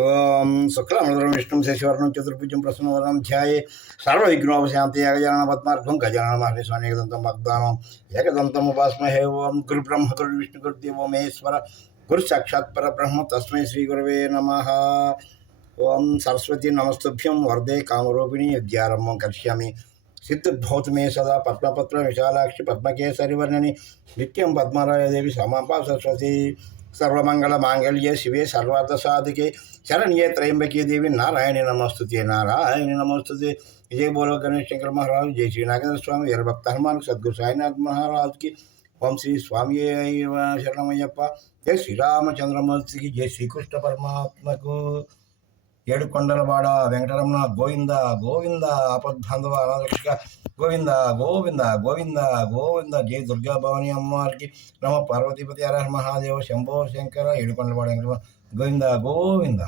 ఓం శుక్లాంబరం విష్ణుం శశివర్ణం చతుర్భుజం ప్రసన్నవరం ధ్యాయే సర్వవిఘ్నోపశాంతి ఏకజనన పద్మార్ఘం గజానన మహేశ్వరం ఏకదంతం భక్తానం ఏకదంతం ఉపాస్మహే. ఓం గురు బ్రహ్మ గురు విష్ణు గురుదేవో మహేశ్వర గురు సాక్షాత్ పరబ్రహ్మ తస్మై శ్రీ గురవే నమః. ఓం సరస్వతి నమస్తుభ్యం వరదే కామరూపిణి విద్యారంభం కరిష్యామి. సిద్ధిర్భవతు మే సదా పద్మపత్ర విశాలాక్షి పద్మకేసరివర్ణని నిత్యం పద్మరాయదేవి సమాపా సరస్వతి. సర్వమంగళ మాంగళ్యే శివే సర్వార్థ సాధికే శరణ్యే త్రయంబకే దేవి నారాయణి నమస్తుతే నారాయణి నమస్తుతే. విజయ బోలో గణేష్ శంకర మహారాజు, జై శ్రీ నాగేంద్ర స్వామి, వీరభక్త హనుమాన్, సద్గురు సాయినాథ్ మహారాజుకి. ఓం శ్రీ స్వామి శరణమయ్యప్ప. జై శ్రీరామచంద్రమూర్తికి, జై శ్రీకృష్ణ పరమాత్మకు. ఏడుకొండలవాడ వెంకటరమణ గోవింద గోవింద. ఆపద్బాంధవ అనాథరక్షక గోవింద గోవింద గోవింద గోవింద. జై దుర్గా భవాని అమ్మవారికి నమ. పార్వతీపతి హర మహాదేవ శంభో శంకర. ఏడుకొండలవాడ వెంకటరమణ గోవింద గోవింద.